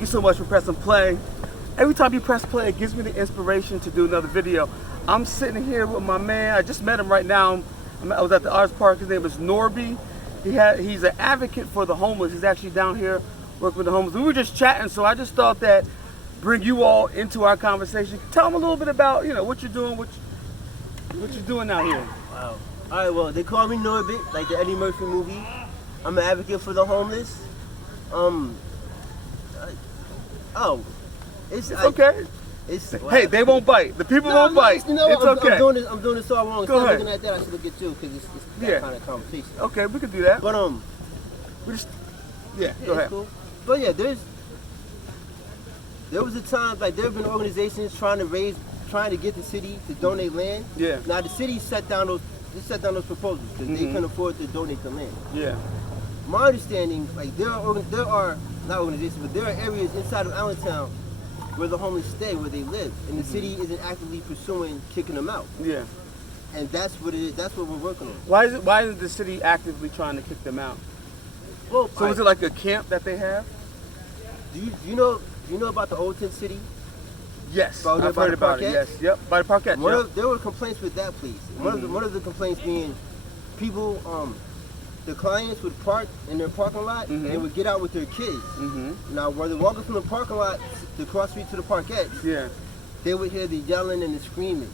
Thank you so much for pressing play. Every time you press play, it gives me the inspiration to do another video. I'm sitting here with my man. I just met him right now. I was at the Arts Park. His name is Norbit. He's an advocate for the homeless. He's actually down here working with the homeless. We were just chatting, so I just thought that bring you all into our conversation. Tell them a little bit about, what you're doing, what you're doing out here. Wow. All right, well, they call me Norbit, like the Eddie Murphy movie. I'm an advocate for the homeless. It's okay. Hey, they won't bite. The people won't bite. You know it's what? okay. I'm doing this all wrong. Go ahead. Looking at that, I should look at you because it's that kind of conversation. Okay, we could do that. But go ahead. Cool. But yeah, there was a time like there have been organizations trying to get the city to donate land. Yeah. Now the city set down those proposals because they couldn't afford to donate the land. Yeah. My understanding, like there are not organizations, but there are areas inside of Allentown where the homeless stay, where they live, and the city isn't actively pursuing kicking them out. Yeah. And that's what it is. That's what we're working on. Why isn't the city actively trying to kick them out? Well, so is it like a camp that they have? Do you know about the Old Tent City? Yes, I've heard about it. Yes, yep, by the Parkette. There were complaints with that place. One of the complaints being people, the clients would park in their parking lot and they would get out with their kids. Now, while they're walking from the parking lot to cross street to the Parkette, they would hear the yelling and the screaming.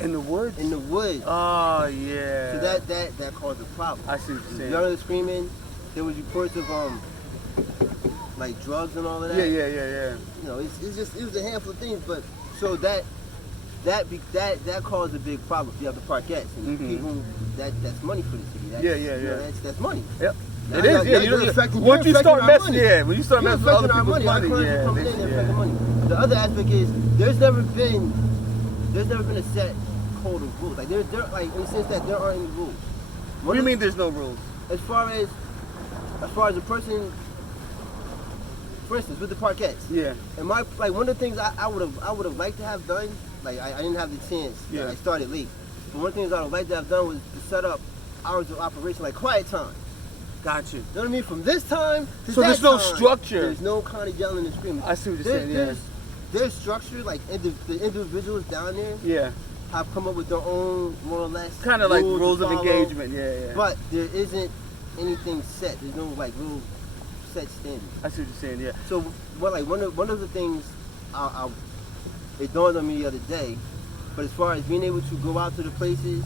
In the woods? In the woods. Oh, yeah. So that caused a problem. I see what you're saying. Yelling and screaming. There was reports of like drugs and all of that. Yeah. It was a handful of things, but so that caused a big problem. You have the Parkettes and people that's money for the city. That's money. Yep. Now, it is. Once you start messing, when you start messing with other people's money, money. The other aspect is there's never been a set code of rules. Like there like in the sense that there aren't any rules. What do you mean there's no rules? As far as a person, for instance, with the Parkettes. Yeah. And one of the things I would have liked to have done, like I didn't have the chance. Yeah. I started late. But one of the things I would like to have done was to set up hours of operation, like quiet time. Got you. You know what I mean? From this time to so that there's no time, structure. There's no kind of yelling and screaming. I see what you're saying. There's structure, like the individuals down there. Yeah. Have come up with their own more or less kind of like rules of engagement. Yeah. But there isn't anything set. There's no like real set standards. I see what you're saying. Yeah. So one of the things it dawned on me the other day, but as far as being able to go out to the places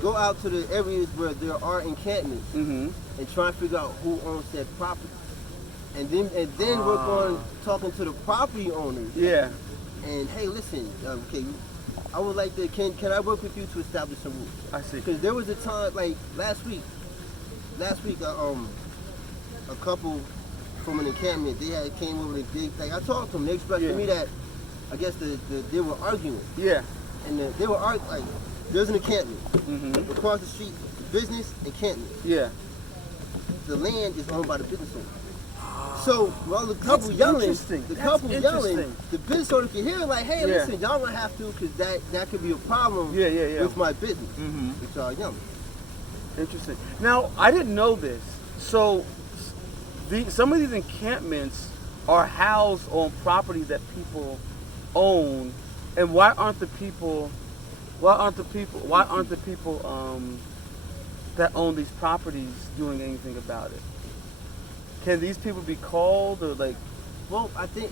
go out to the areas where there are encampments and try and figure out who owns that property, and then work on talking to the property owners. Yeah. And hey, listen, okay, I would like to. Can I work with you to establish some rules? I see. Because there was a time like last week, a couple from an encampment, they came over and I talked to them. They expressed to me that I guess they were arguing. Yeah. And they were arguing like there's an encampment across the street, business encampment. Yeah. The land is owned by the business owner. So while the couple yelling, the business owner can hear like, hey, listen, y'all gonna have to, because that could be a problem with my business. With y'all yelling. Interesting. Now, I didn't know this. So some of these encampments are housed on property that people own, and why aren't the people that own these properties doing anything about it? Can these people be called or like? Well, I think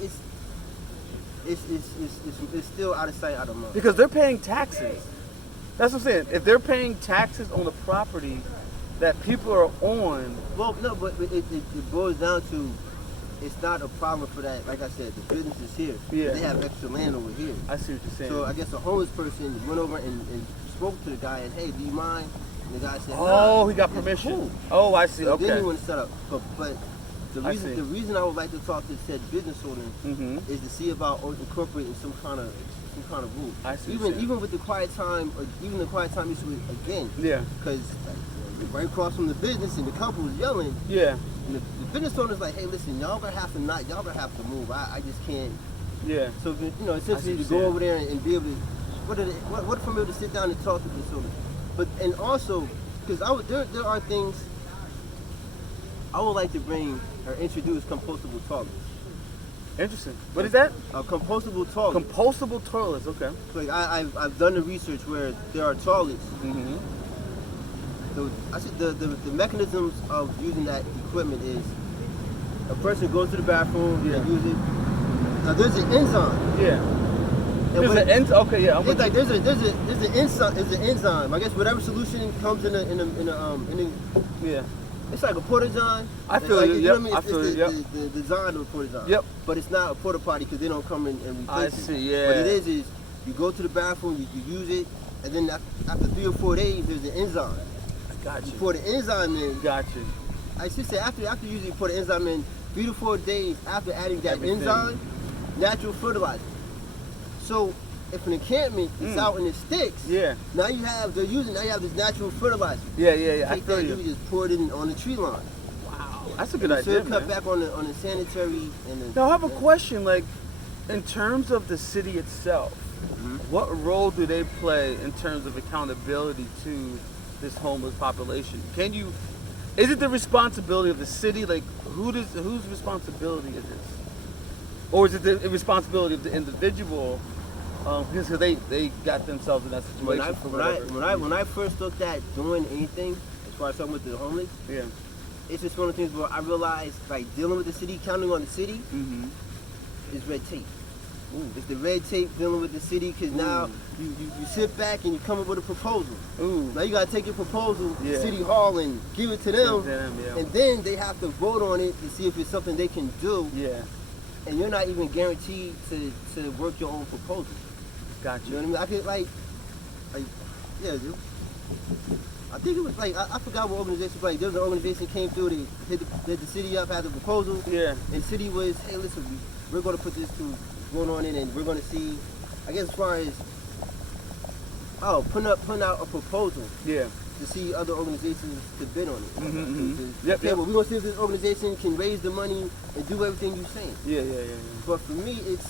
it's still out of sight, out of mind. Because they're paying taxes. That's what I'm saying. If they're paying taxes on the property that people are on. Well, no, but it boils down to it's not a problem for that. Like I said, the business is here. Yeah. They have extra land over here. I see what you're saying. So I guess a homeless person went over and spoke to the guy and, hey, do you mind? And the guy said, oh, he got permission. Cool. Oh, I see. So okay. Then he went to set up. But the reason I would like to talk to said business owner is to see about incorporating some kind of rule. I see. Even with the quiet time, or even the quiet time issue again. Yeah. Because right across from the business and the couple was yelling. Yeah. And the business owner's like, hey, listen, y'all gonna have to move. I just can't. Yeah. So essentially to go over there and be able to, what if I'm able to sit down and talk to the business owner? But and also, because there are things I would like to bring or introduce compostable toilets. Interesting. What is that? Compostable toilets. Compostable toilets. Okay. Like I've done the research where there are toilets. Mm-hmm. I see the mechanisms of using that equipment is a person goes to the bathroom and use it. Now there's an enzyme. Yeah. There's an enzyme. Okay, yeah. It's like there's an enzyme. There's an enzyme. I guess whatever solution comes in a yeah. It's like a porta-john. I feel like, you. You Yep. know what I mean? I feel it. The design of a porta-john. Yep. But it's not a porta potty because they don't come in and replace it. I see. Yeah. What it is you go to the bathroom, you use it, and then after 3 or 4 days, there's an enzyme. I got you. You pour the enzyme in. Got you. I should say after usually you pour the enzyme in 3 to 4 days after adding that Everything. enzyme, natural fertilizer. So if an encampment is out in the sticks, now you have this natural fertilizer. Yeah. I Take feel that, you. you just pour it in on the tree line. Wow, that's a good idea, So cut back on the sanitary and the. Now I have a question. Like, in terms of the city itself, what role do they play in terms of accountability to this homeless population? Is it the responsibility of the city? Like, whose responsibility is this? Or is it the responsibility of the individual? Because they got themselves in that situation. When I first looked at doing anything, as far as something with the homeless, it's just one of the things where I realized, like, dealing with the city, counting on the city, is red tape. Ooh. It's the red tape dealing with the city, because now you sit back and you come up with a proposal. Ooh. Now you got to take your proposal to City Hall and give it to them, and then they have to vote on it to see if it's something they can do. Yeah. And you're not even guaranteed to work your own proposal. Gotcha. You know what I mean? I could yeah, dude. I think it was like, I forgot what organization, but like, there was an organization came through, they hit the city up, had the proposal. Yeah. And the city was, hey, listen, we're going to put this going on in, and we're going to see, I guess as far as, putting out a proposal. Yeah. To see other organizations to bid on it. Well, we're going to see if this organization can raise the money and do everything you're saying. Yeah. But for me, it's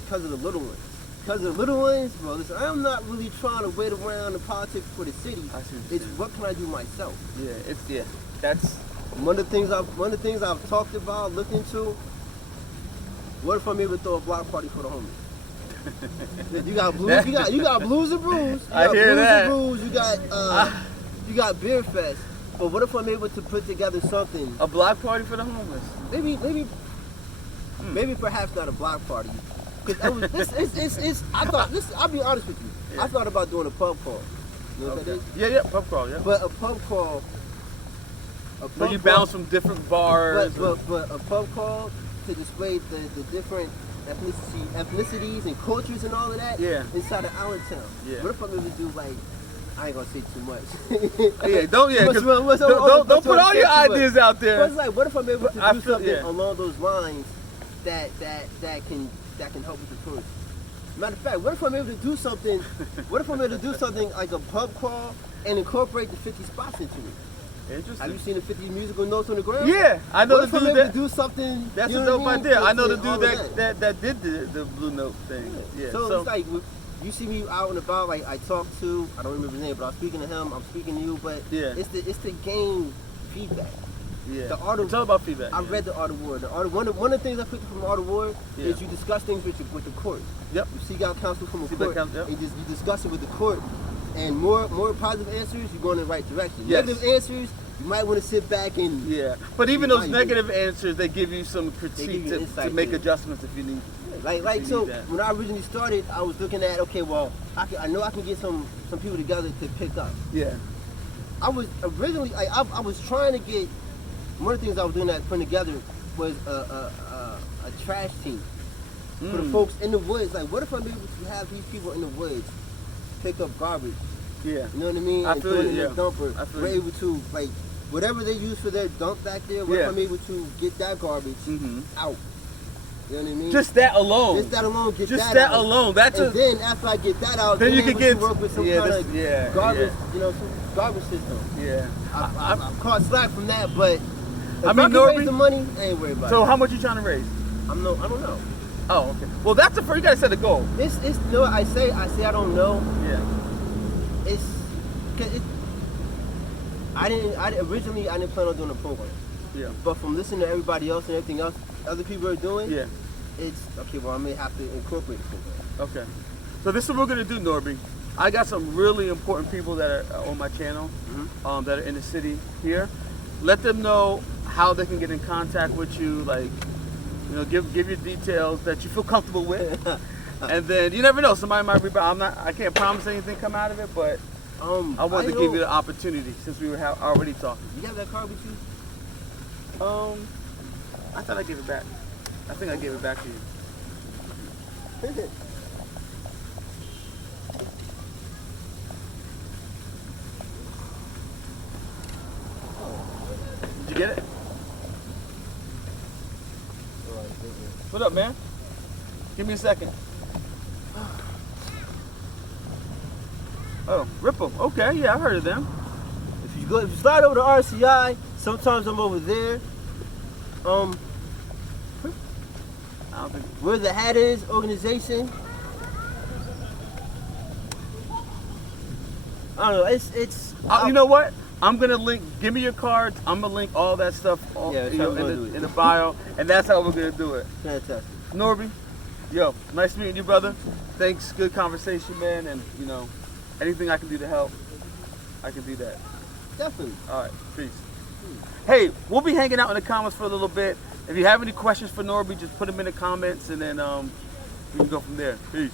because of the little ones. Because of the little ones, bro, listen, I'm not really trying to wait around the politics for the city. It's what can I do myself? Yeah, that's one of the things I've talked about, looked into. What if I'm able to throw a block party for the homeless? You got blues, you got blues and brews. I hear that. You got beer fest. But what if I'm able to put together something? A block party for the homeless? Maybe perhaps not a block party. Because I'll be honest with you. I thought about doing a pub crawl. You know what that is? Yeah, pub crawl, yeah. But a pub crawl. Where you bounce from different bars. But a pub crawl to display the different ethnicities and cultures and all of that inside of Allentown. Yeah. What if I'm able to do, like, I ain't gonna say too much. Don't put all your ideas out there. But it's like, what if I'm able to do something along those lines that can help with the tourism? Matter of fact, what if I'm able to do something? What if I'm able to do something like a pub crawl and incorporate the 50 spots into it? Interesting. Have you seen the 50 musical notes on the ground? Yeah, I know the dude that do something. That's a dope idea. I know the dude that did the Blue Note thing. Yeah. So it's like, you see me out and about, like I talked to, I don't remember his name, but I'm speaking to him, I'm speaking to you, but it's the game feedback. Yeah. The art of, it's all about feedback. I read the Art of War. One of the things I picked up from the Art of War is you discuss things with the court. Yep. You seek out counsel from a court, and you discuss it with the court. And more positive answers, you're going in the right direction. Yes. Negative answers, you might want to sit back and But even those negative answers, they give you some critique to make adjustments if you need. When I originally started, I was looking at, okay, well, I know I can get some people together to pick up. Yeah. I was originally, I was trying to get, one of the things I was doing that putting together was a trash team for the folks in the woods. Like, what if I'm able to have these people in the woods pick up garbage? Yeah. You know what I mean? I feel it, in the dumper. We're able to, like, whatever they use for their dump back there, what if I'm able to get that garbage out? You know what I mean? Just that alone. Just that alone. That's then after I get that out, then you can get work with some kind of garbage, some garbage system. Yeah. I'm caught slack from that, but if I can raise the money, I ain't worried about it. So how much you trying to raise? I don't know. Oh, okay. Well, that's the first. You gotta set a goal. It's no. I say I don't know. Yeah. I didn't plan on doing a program. Yeah. But from listening to everybody else and everything else other people are doing, it's okay. Well, I may have to incorporate it. Okay. So this is what we're gonna do, Norbit. I got some really important people that are on my channel, that are in the city here. Let them know how they can get in contact with you. Like, you know, give your details that you feel comfortable with, and then you never know. Somebody might be. I can't promise anything come out of it, but I wanted to give you the opportunity since we were already talking. You have that card with you? I thought I gave it back. I think I gave it back to you. Did you get it? What up, man? Give me a second. Oh, Ripple. Okay, yeah, I've heard of them. If you start over to RCI, sometimes I'm over there. I don't think. Where the Hat is organization. I don't know. It's. You know what? I'm gonna link. Give me your cards. I'm gonna link all that stuff in the bio, and that's how we're gonna do it. Fantastic. Norbit, yo, nice meeting you, brother. Thanks. Good conversation, man. And you know, anything I can do to help, I can do that. Definitely. All right. Peace. Hey, we'll be hanging out in the comments for a little bit. If you have any questions for Norbit, just put them in the comments, and then we can go from there. Peace.